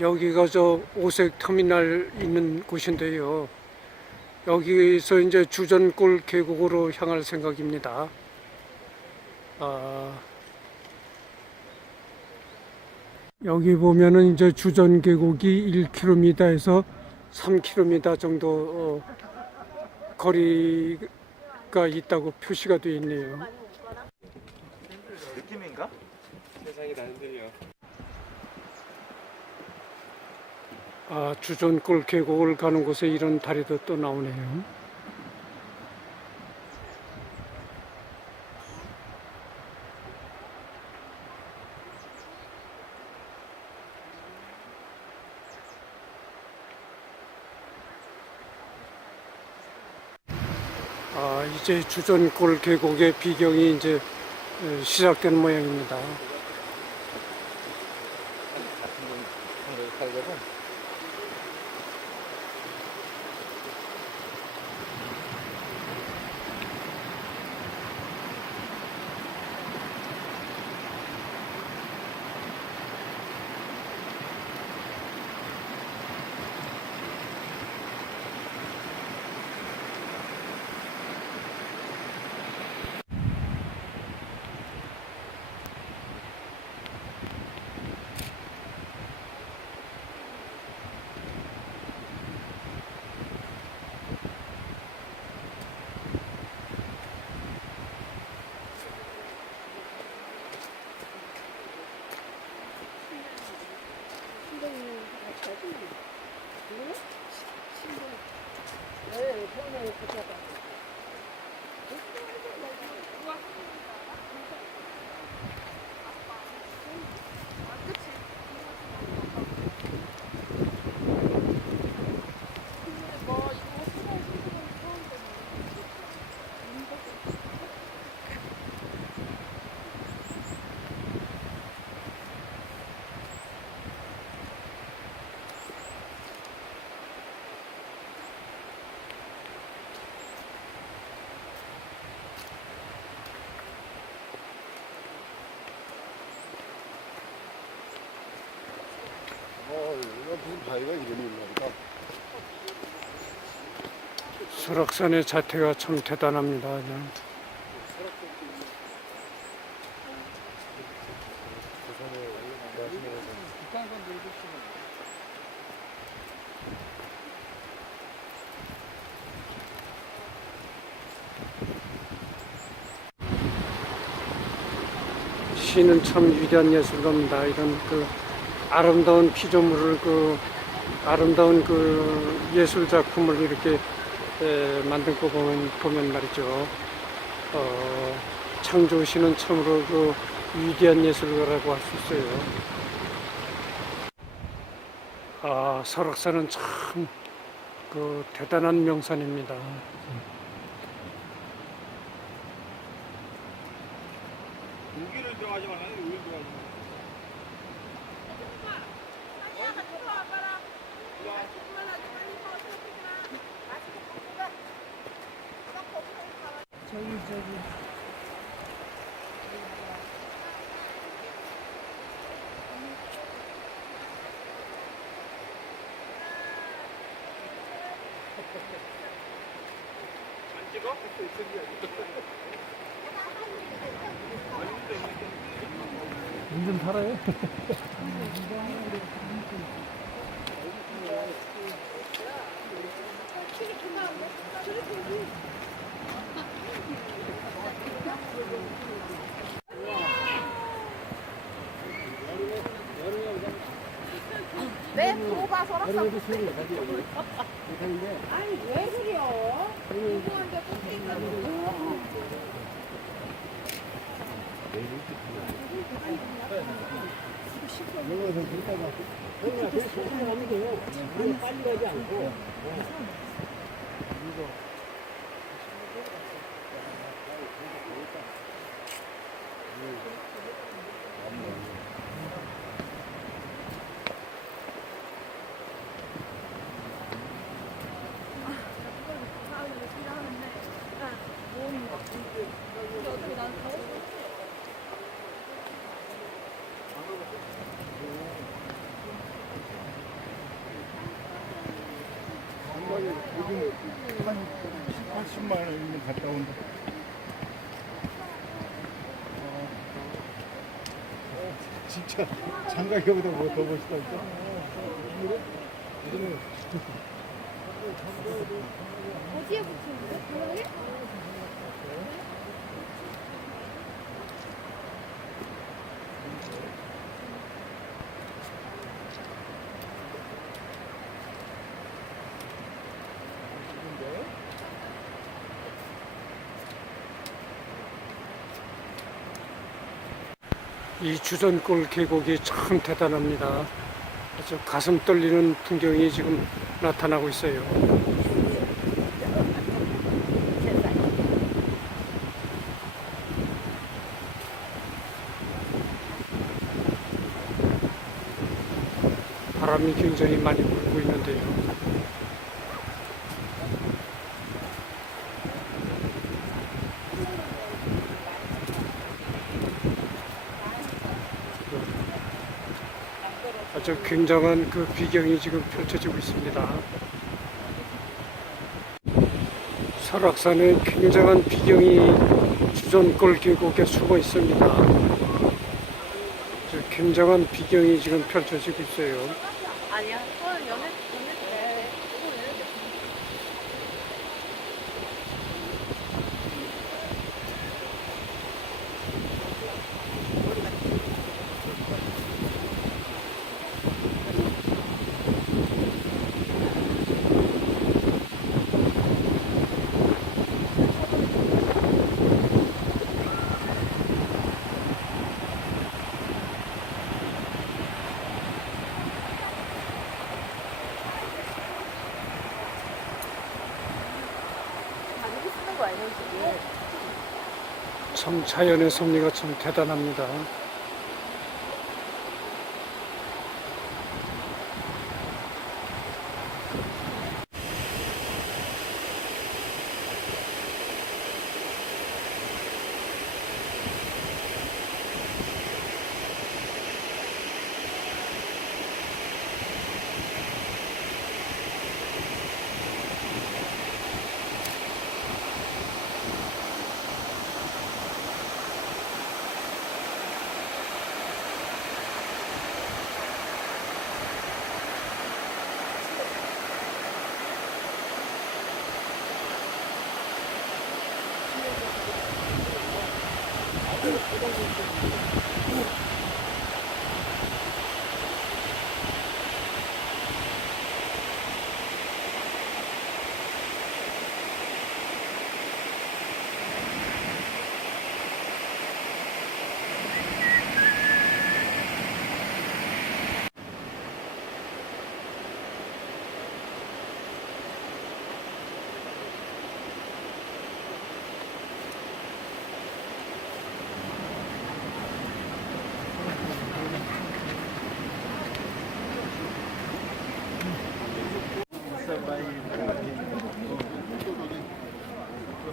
여기가 저 오색 터미널 있는 곳인데요. 여기서 이제 주전골 계곡으로 향할 생각입니다. 여기 보면은 이제 주전 계곡이 1km에서 3km 정도 거리가 있다고 표시가 되어 있네요. 느낌인가? 세상이 다 흔들려. 주전골 계곡을 가는 곳에 이런 다리도 또 나오네요. 이제 주전골 계곡의 비경이 이제 시작되는 모양입니다. 같은 걸 살려고. 이거 무슨 바위가 이름이 있나 보다. 설악산의 자태가 참 대단합니다. 그냥. 시는 참 위대한 예술가입니다. 이런 아름다운 피조물을 아름다운 예술 작품을 이렇게 만든 거 보면 말이죠. 창조시는 참으로 위대한 예술가라고 할 수 있어요. 설악산은 참 대단한 명산입니다. 여기를 들어가지 말라. 여기를 들어가지 마. 저기 안 찍어? 운전 팔아요? 네, 들어봐 설악산 아니 왜 그래요? 누구한테 꼭 빨리 가지 않고. 10만 원이면 갔다 온다. 진짜 장가기보다 더 멋있다 진짜. 어디에 붙이는 거야? 고양이? 이 주전골 계곡이 참 대단합니다. 아주 가슴 떨리는 풍경이 지금 나타나고 있어요. 바람이 굉장히 많이 불고 있는데요. 아주 굉장한 그 비경이 지금 펼쳐지고 있습니다. 설악산에 굉장한 비경이 주전골 계곡에 숨어 있습니다. 아주 굉장한 비경이 지금 펼쳐지고 있어요. 아니야. 그건 연애 때. 가지고 쓰는 거 아니에요, 지금? 참 자연의 섭리가 참 대단합니다.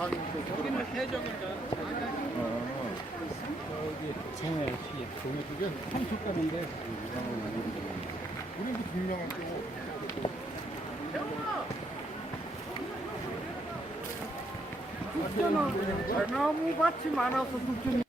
여기는 해적인가? 정말 그게 한쪽가는데 우리도 분명한 거. 나무 밭이 많아서 좀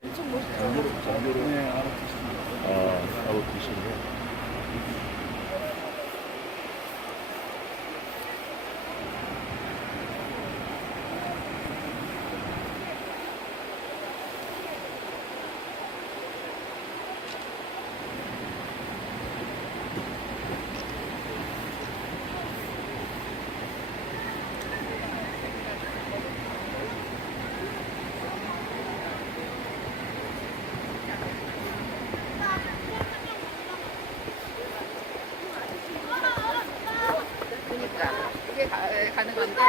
그러니까 이게 가는 건데.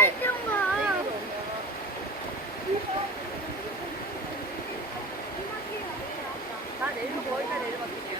다 내리고 거의 다 내려갔거든요.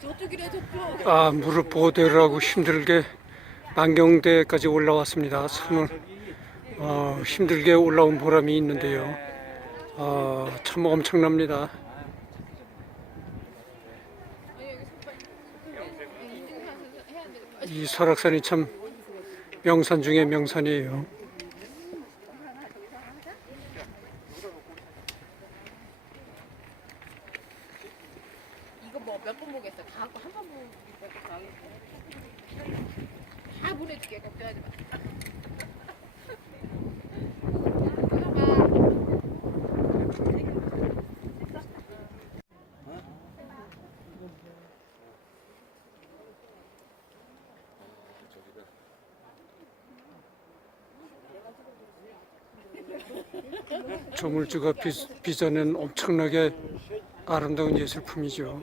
저쪽이래 저쪽. 아, 무릎 보호대를 하고 힘들게 만경대까지 올라왔습니다. 참 힘들게 올라온 보람이 있는데요. 참 엄청납니다. 이 설악산이 참 명산 중에 명산이에요. 이거 뭐 몇 번 보겠어? 다 하고 한 번 보겠어. 다 보내줄게. 걱정하지 마. 조물주가 빚어낸 엄청나게 아름다운 예술품이죠.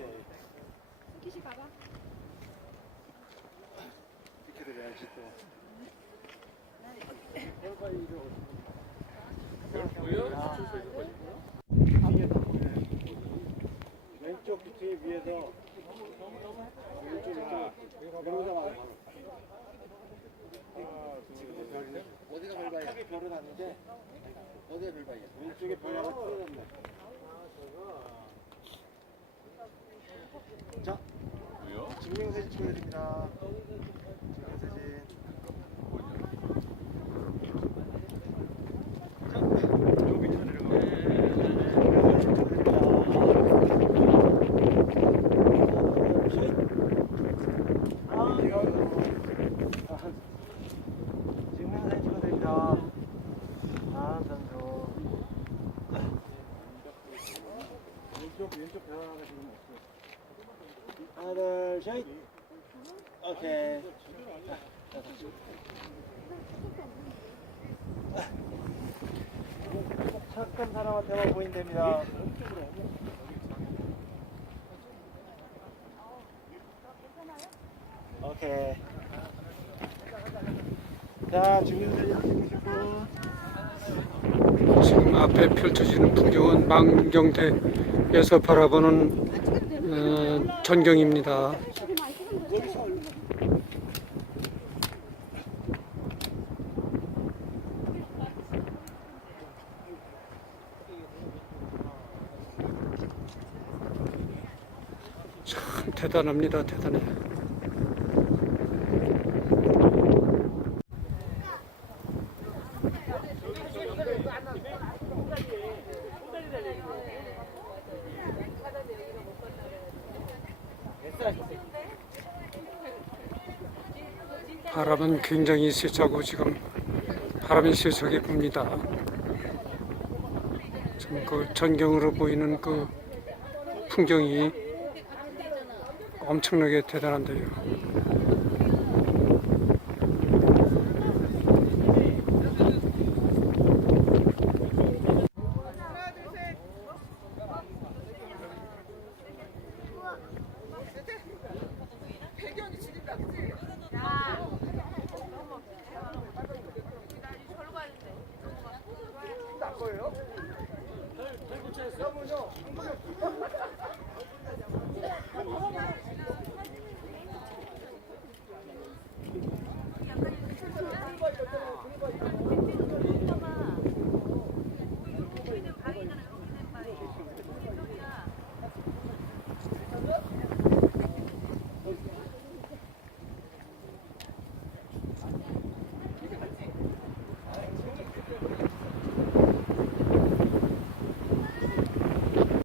왼쪽 밑에 위에서 어디가 별바위야? 탁에 별은 아닌데 어디가 별바위야? 왼쪽에 별하고 틀어졌네. 자, 증명사진 찍어야 됩니다. 증명사진. 저 밑으로 내려가. 증명사진 찍어야 됩니다. 다음 선수. 왼쪽 별 하나가 지금 없어. 하나, 둘, 셋. 오케이. 착한 사람한테만 보인답니다. 오케이. 자, 증명사진 찍으시고. 지금 앞에 펼쳐지는 풍경은 만경대에서 바라보는 전경입니다. 참 대단합니다. 대단해. 바람은 굉장히 세차고 지금 바람이 세차게 붑니다. 참 그 전경으로 보이는 그 풍경이 엄청나게 대단한데요.